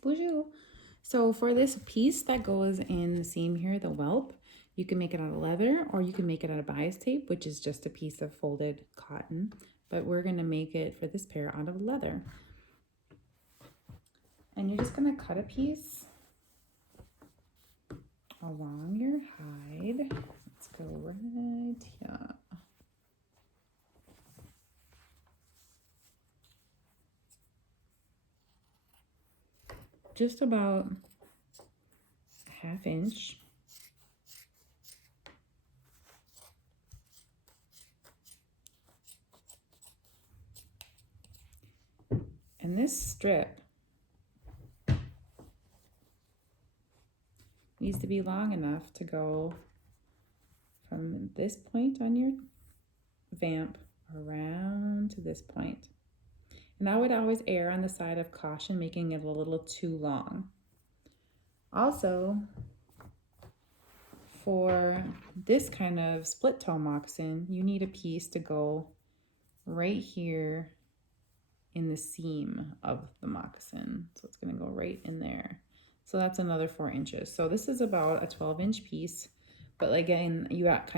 Bonjour. So for this piece that goes in the seam here, the whelp, you can make it out of leather or you can make it out of bias tape, which is just a piece of folded cotton. But we're going to make it for this pair out of leather. And you're just going to cut a piece along your hide. Let's go right here. Just about a 1/2 inch. And this strip needs to be long enough to go from this point on your vamp around to this point. And I would always err on the side of caution, making it a little too long. Also, for this kind of split toe moccasin, you need a piece to go right here in the seam of the moccasin. So it's going to go right in there. So that's another 4 inches. So this is about a 12-inch piece, but again, you got kind